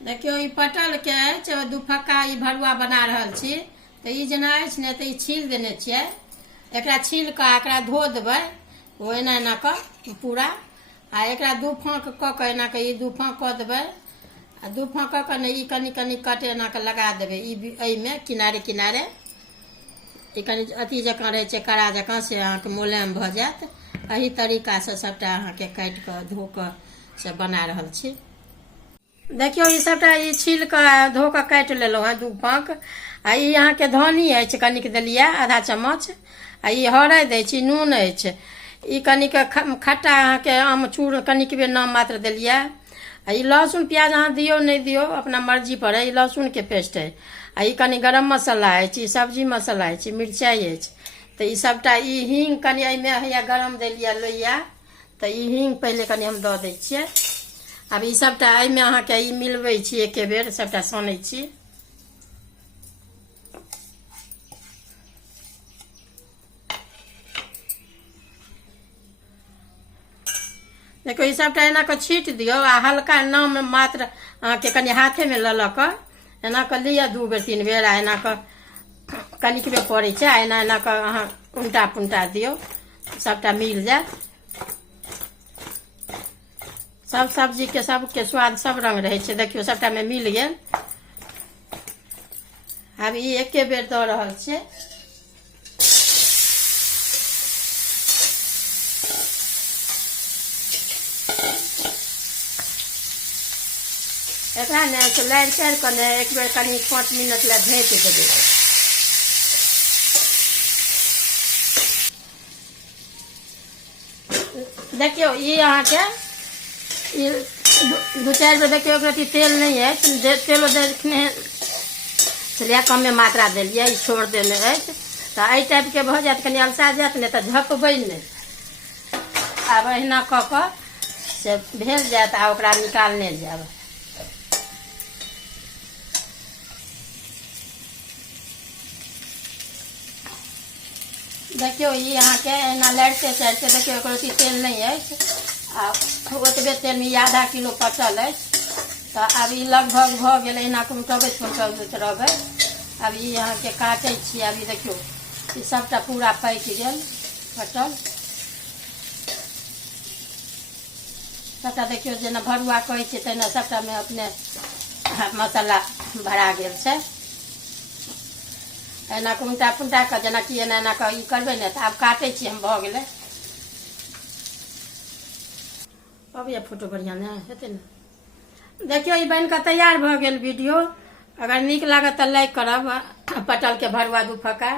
देखियो ई पटल के अछि दू फक्का ई भरुआ बना रहल छी। तो ई जेना अछि ने तो ई छील देने छियै। एकरा छील के एकरा धो देबै ओ एना एना के पूरा। आ एकरा दू फाँक कऽ के एना के ई दू फाँक कऽ देबै। आ दू फाँक कऽ के ने ई कनी कनी कट एना के लगा देबै ई एहिमे किनारे किनारे। ई कनी अथी जकाँ रहै छै कड़ा जकाँ से अहाँके मुलायम भऽ जायत। एही तरीका से सबटा अहाँके काटि कऽ धो कऽ से बना रहल छी। देखियो ई सबटा ई छील के धो के काटि लेलहुँ हैं दू फाँक। आ ई अहाँके धनी अछि कनिक देलियै आधा चम्मच। आ ई हरैद अछि नून अछि। ई कनिक खट्टा अहाँके आमचूर कनिक बे नाम मात्र देलियै। आ ई लहसुन प्याज अहाँ दियौ नहीं दियौ अपना मर्जी पर है। ई लहसुन के पेस्ट है। आ ई कनि गरम मसाला अछि, ई सब्जी मसाला अछि, मिरचाई अछि। तो ई सबटा ई हींग कनि एहिमे हैया गरम देलियै लोहिया। तो ई हींग पहले कनि हम दऽ दै छियै। अब ई सबटा एहिमे अहाँके ई मिलबै छी एके बेर सबटा सानै छी। देखो ई सबटा एना के छीट दियौ आ हल्का नाम मात्र अहाँके कनि हाथे में लऽ लऽ कऽ एना के लिअ दू बेर तीन बेर। आ एना के कनिक बेर पड़ै छै। एना एना के अहाँ उल्टा पुल्टा दियौ सबटा मिल जायत। सब सब्जी के सबके स्वाद सब रंग रहे छै। देखियो सबटा में मिल गेल। अब ई एके बेर दऽ रहल छियै। एकरा ने लारि चारि कऽ ने एक बेर कनि 5 मिनट ला ढकि देबै। देखियो ई अहाँके ई दू चारि बेर देखियो एकरती तेल नहीं है। तेल देखने छलियै कमे मात्रा देलियै ई छोड़ देने अछि। तो एहि टाइप के भऽ जायत कनि अलसा जायत ने तो झपबै नहीं। आब अहिना कऽ कऽ से भेल जायत आ ओकरा निकालने जायब। देखियो ई अहाँके एना लड़ते चढ़ते देखियो एकरती तेल नहीं अछि। आ ओतबे तेल में आधा किलो पटल अछि। तो अब ई लगभग भऽ गेलै एना कुमटबैत रहबै। अब ई अहाँके काटै छी। अभी देखियो ई सबटा पूरा पाकि गेल पटल। सबटा देखियो जेना भरुआ कहै छै तेना सबटा में अपने मसाला भरा गेल छै। एना उल्टा पुल्टा के जेना कि एना एना के ई करबै ने तो आब काटै छी हम भऽ गेलै। अब ये फोटो बढ़िया ने हेतै ने। देखियो ई बन के तैयार भऽ गेल वीडियो। अगर नीक लागत तो लाइक करब। पटल के भरुआ दू फक्का।